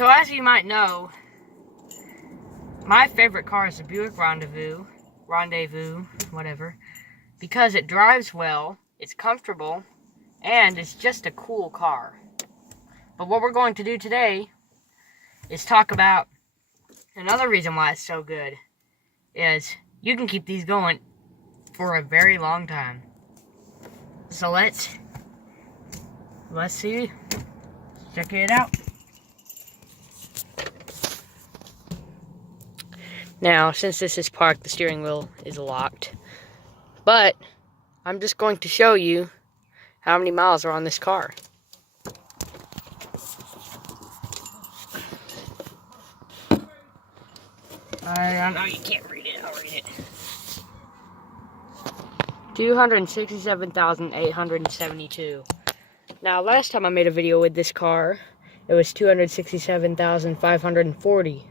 So as you might know, my favorite car is the Buick Rendezvous, whatever, because it drives well, it's comfortable, and it's just a cool car. But what we're going to do today is talk about another reason why it's so good, is you can keep these going for a very long time. So let's see, check it out. Now, since this is parked, the steering wheel is locked. But I'm just going to show you how many miles are on this car. I know you can't read it, I'll read it. 267,872. Now, last time I made a video with this car, it was 267,540.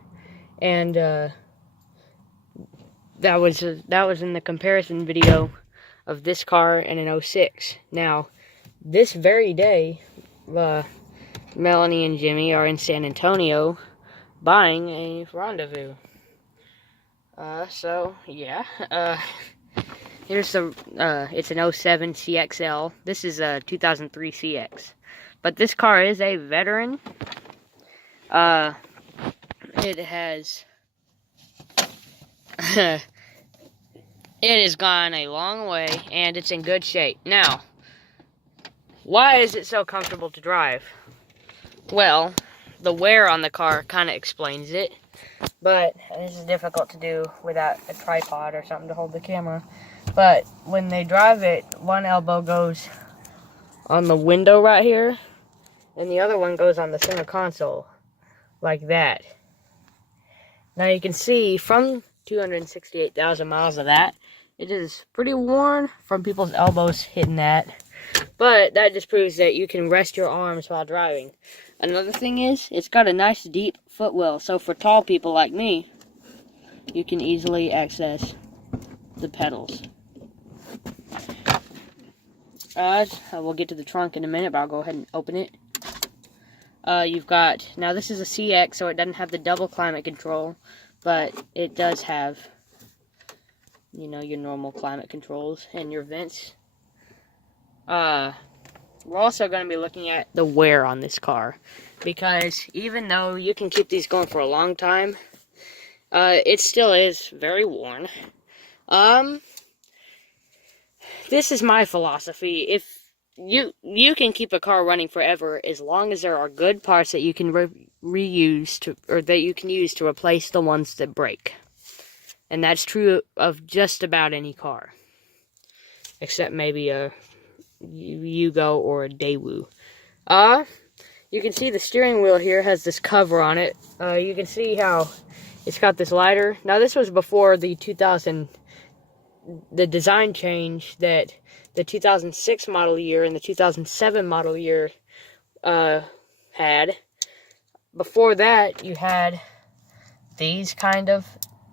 And, that was in the comparison video of this car and an 06. Now, this very day, Melanie and Jimmy are in San Antonio buying a Rendezvous. So yeah. Here's the it's an 07 CXL. This is a 2003 CX. But this car is a veteran. It has it has gone a long way, and it's in good shape. Now, why is it so comfortable to drive? Well, the wear on the car kind of explains it, but this is difficult to do without a tripod or something to hold the camera. But when they drive it, one elbow goes on the window right here, and the other one goes on the center console, like that. Now you can see from 268,000 miles of that, it is pretty worn from people's elbows hitting that. But that just proves that you can rest your arms while driving. Another thing is, it's got a nice deep footwell, so for tall people like me, you can easily access the pedals. We'll get to the trunk in a minute, but I'll go ahead and open it. You've got, now this is a CX, so it doesn't have the double climate control, but it does have, you know, your normal climate controls and your vents. We're also going to be looking at the wear on this car, because even though you can keep these going for a long time, it still is very worn. This is my philosophy. If you can keep a car running forever as long as there are good parts that you can reuse or that you can use to replace the ones that break. And that's true of just about any car, except maybe a Yugo or a Daewoo. You can see the steering wheel here has this cover on it. You can see how it's got this lighter. Now, this was before the design change that the 2006 model year and the 2007 model year had. Before that, you had these kind of.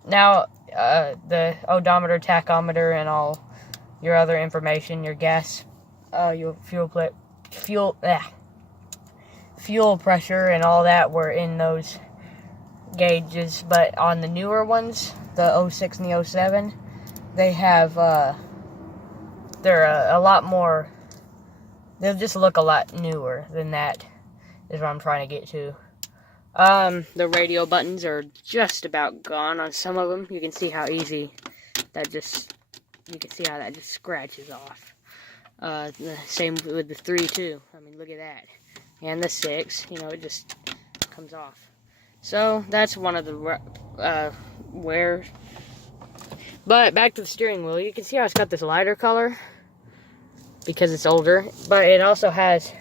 Now, the odometer, tachometer, and all your other information, your gas, your fuel pressure, and all that were in those gauges. But on the newer ones, the 06 and the 07, they have, they're a lot more, they'll just look a lot newer than that, is what I'm trying to get to. The radio buttons are just about gone on some of them. You can see how easy that just scratches off. The same with the 3 too. I mean, look at that. And the 6, you know, it just comes off. So, that's one of the wears. But back to the steering wheel, you can see how it's got this lighter color because it's older, but it also has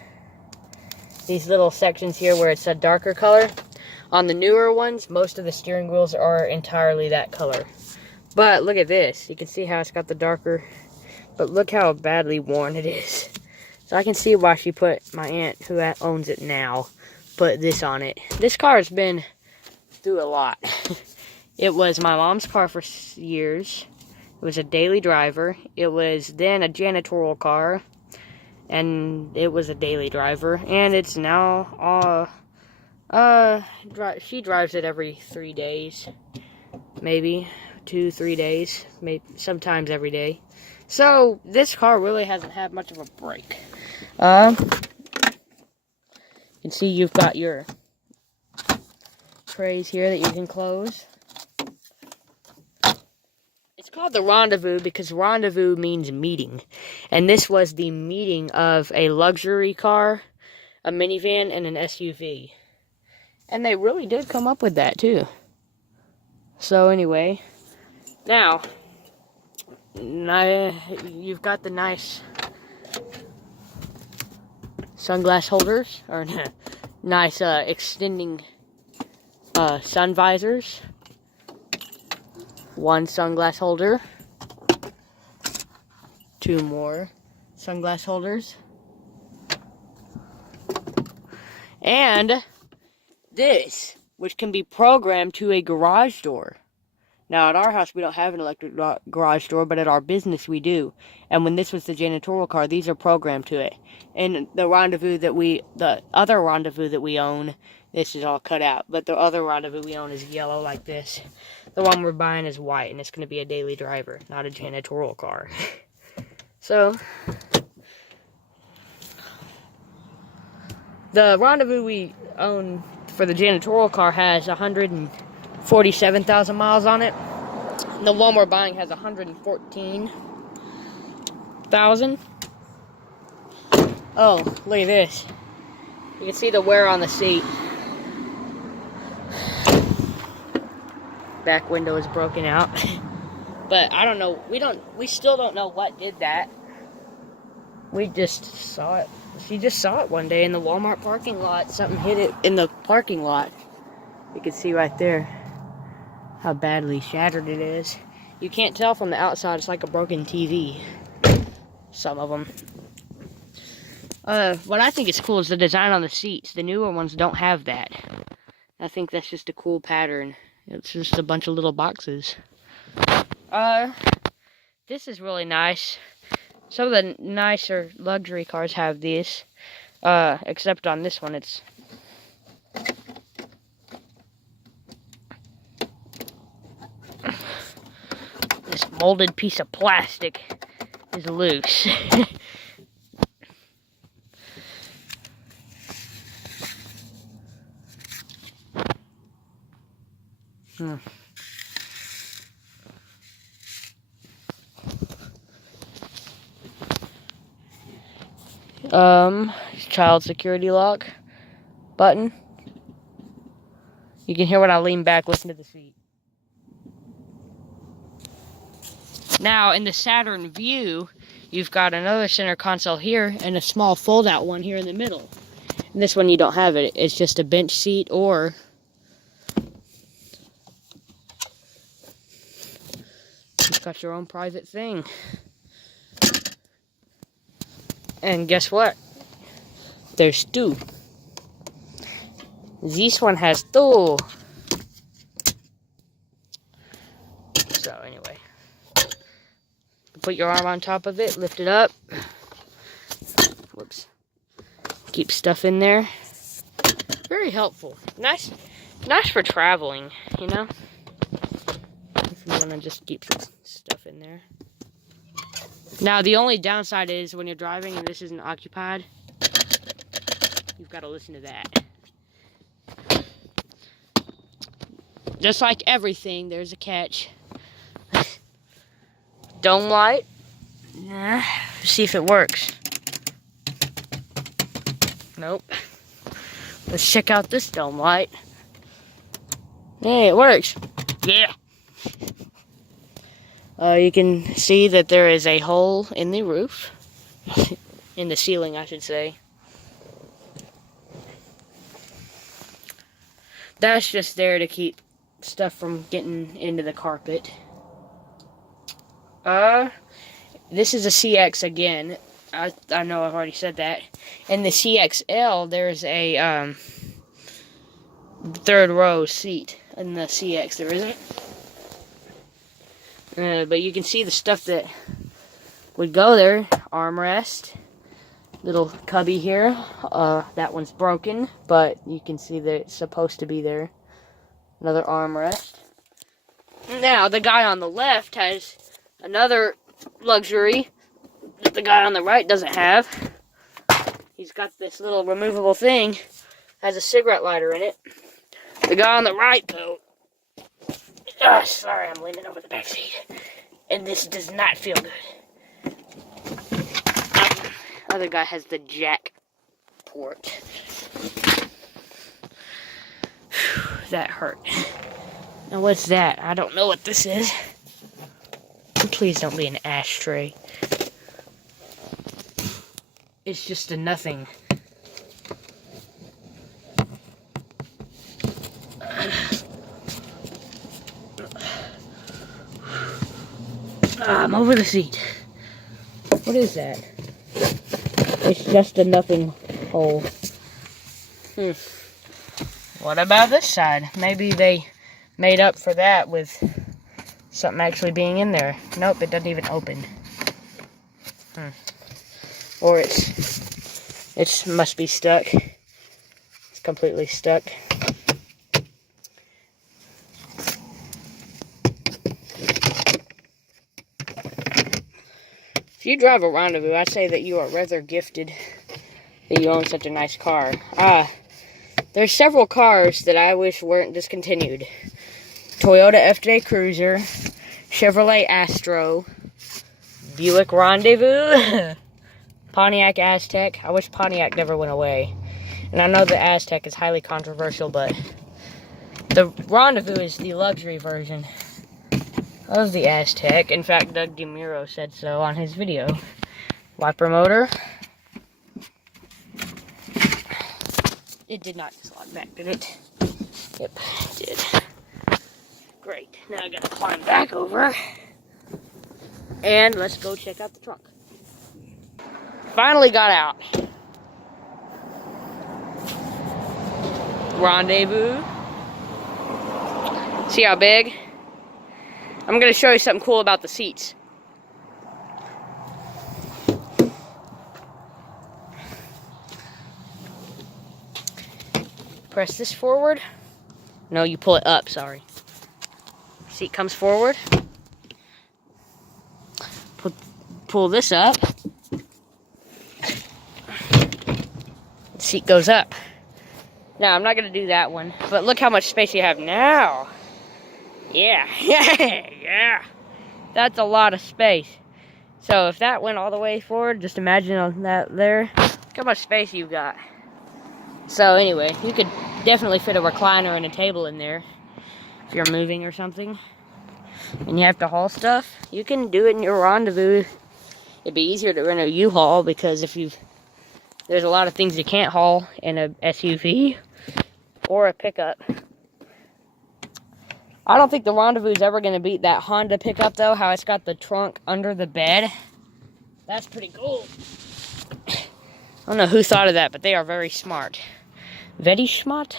these little sections here where it's a darker color. On the newer ones, most of the steering wheels are entirely that color. But look at this, you can see how it's got the darker, but look how badly worn it is. So I can see why she put, my aunt who owns it now, put this on it. This car has been through a lot. It was my mom's car for years. It was a daily driver. It was then a janitorial car. And it was a daily driver. And it's now She drives it every 3 days. Maybe 2-3 days. Maybe sometimes every day. So this car really hasn't had much of a break. You can see you've got your trays here that you can close. It's called the Rendezvous because rendezvous means meeting. And this was the meeting of a luxury car, a minivan, and an SUV. And they really did come up with that too. So anyway, now, you've got the nice sunglass holders, or nice extending sun visors. One sunglass holder. 2 more sunglass holders. And this, which can be programmed to a garage door. Now, at our house, we don't have an electric garage door, but at our business, we do. And when this was the janitorial car, these are programmed to it. And the other rendezvous that we own, this is all cut out. But the other rendezvous we own is yellow like this. The one we're buying is white, and it's going to be a daily driver, not a janitorial car. So, the rendezvous we own for the janitorial car has 147,000 miles on it. The one we're buying has 114,000. Oh, look at this. You can see the wear on the seat. Back window is broken out. But I don't know. We still don't know what did that. We just saw it. She just saw it one day in the Walmart parking lot. Something hit it in the parking lot. You can see right there how badly shattered it is. You can't tell from the outside. It's like a broken TV. Some of them. What I think is cool is the design on the seats. The newer ones don't have that. I think that's just a cool pattern. It's just a bunch of little boxes. This is really nice. Some of the nicer luxury cars have these. Except on this one, it's this molded piece of plastic is loose. Child security lock button. You can hear when I lean back, listen to the seat. Now, in the Saturn View, you've got another center console here and a small fold-out one here in the middle. And this one you don't have it. It's just a bench seat, or you've got your own private thing. And guess what? There's 2. This one has 2. So anyway, put your arm on top of it, lift it up. Whoops. Keep stuff in there. Very helpful. Nice for traveling, you know? If you want to just keep some stuff in there. Now, the only downside is when you're driving and this isn't occupied, you've got to listen to that. Just like everything, there's a catch. Dome light. See if it works. Nope. Let's check out this dome light. Hey, it works. Yeah. You can see that there is a hole in the roof. In the ceiling, I should say. That's just there to keep stuff from getting into the carpet. This is a CX again. I know I've already said that. In the CXL, there's a third row seat in the CX. There isn't. But you can see the stuff that would go there. Armrest. little cubby here. That one's broken, but you can see that it's supposed to be there. Another armrest. Now, the guy on the left has another luxury that the guy on the right doesn't have. He's got this little removable thing, has a cigarette lighter in it. The guy on the right, though, sorry, I'm leaning over the back seat, and this does not feel good. Other guy has the jack port. That hurt. Now what's that? I don't know what this is. Please don't be an ashtray. It's just a nothing. I'm over the seat. What is that? It's just a nothing hole. What about this side? Maybe they made up for that with something actually being in there. Nope, it doesn't even open. Or it must be stuck. It's completely stuck. If you drive a Rendezvous, I'd say that you are rather gifted that you own such a nice car. There's several cars that I wish weren't discontinued. Toyota FJ Cruiser, Chevrolet Astro, Buick Rendezvous, Pontiac Aztek. I wish Pontiac never went away. And I know the Aztek is highly controversial, but the Rendezvous is the luxury version of the Aztek. In fact, Doug DeMuro said so on his video. Wiper motor. It did not slide back, did it? Yep, it did. Great. Now I gotta climb back over. And let's go check out the trunk. Finally got out. Rendezvous. See how big? I'm gonna show you something cool about the seats. Press this forward. No, you pull it up, sorry. Seat comes forward. Pull this up. Seat goes up. Now, I'm not going to do that one, but look how much space you have now. Yeah, yeah. That's a lot of space. So if that went all the way forward, just imagine on that there. Look how much space you've got. So anyway, you could definitely fit a recliner and a table in there if you're moving or something and you have to haul stuff. You can do it in your Rendezvous. It'd be easier to rent a U-Haul because there's a lot of things you can't haul in a SUV or a pickup. I don't think the Rendezvous is ever going to beat that Honda pickup though, how it's got the trunk under the bed. That's pretty cool. I don't know who thought of that, but they are very smart. Very smart.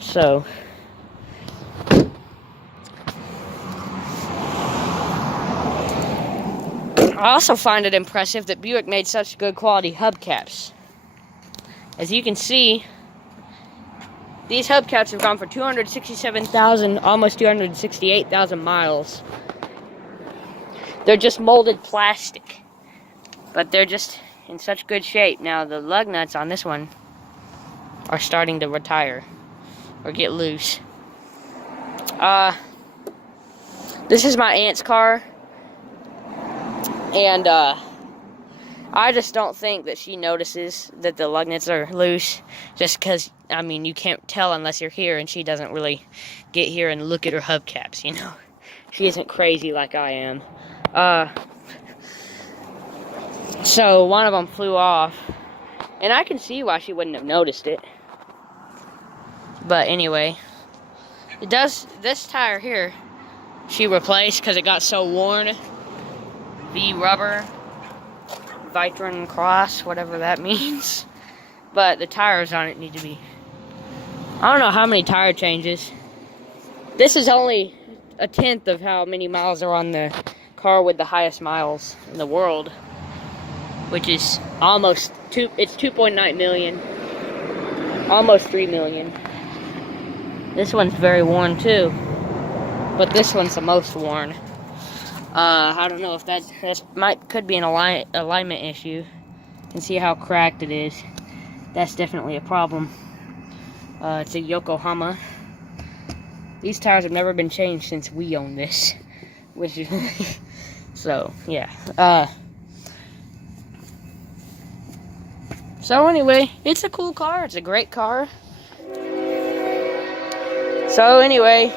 So, I also find it impressive that Buick made such good quality hubcaps. As you can see, these hubcaps have gone for 267,000, almost 268,000 miles. They're just molded plastic, but they're just in such good shape. Now the lug nuts on this one are starting to retire or get loose. This is my aunt's car, and I just don't think that she notices that the lug nuts are loose, just because, I mean, you can't tell unless you're here, and she doesn't really get here and look at her hubcaps, you know. She isn't crazy like I am. So one of them flew off, and I can see why she wouldn't have noticed it. But anyway, it does, this tire here, she replaced because it got so worn. V-rubber, Vitron Cross, whatever that means. But the tires on it need to be, I don't know how many tire changes. This is only a tenth of how many miles are on the car with the highest miles in the world. which is almost it's 2.9 million, almost 3 million. This one's very worn too, but this one's the most worn. I don't know if that could be an alignment issue. You can see how cracked it is. That's definitely a problem. It's a Yokohama. These tires have never been changed since we own this, which is so yeah. So anyway, it's a cool car. It's a great car. So anyway,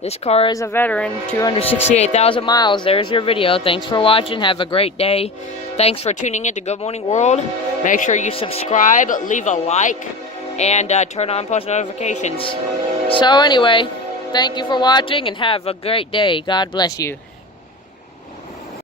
this car is a veteran, 268,000 miles. There's your video. Thanks for watching. Have a great day. Thanks for tuning in to Good Morning World. Make sure you subscribe, leave a like, and turn on post notifications. So anyway, thank you for watching and have a great day. God bless you.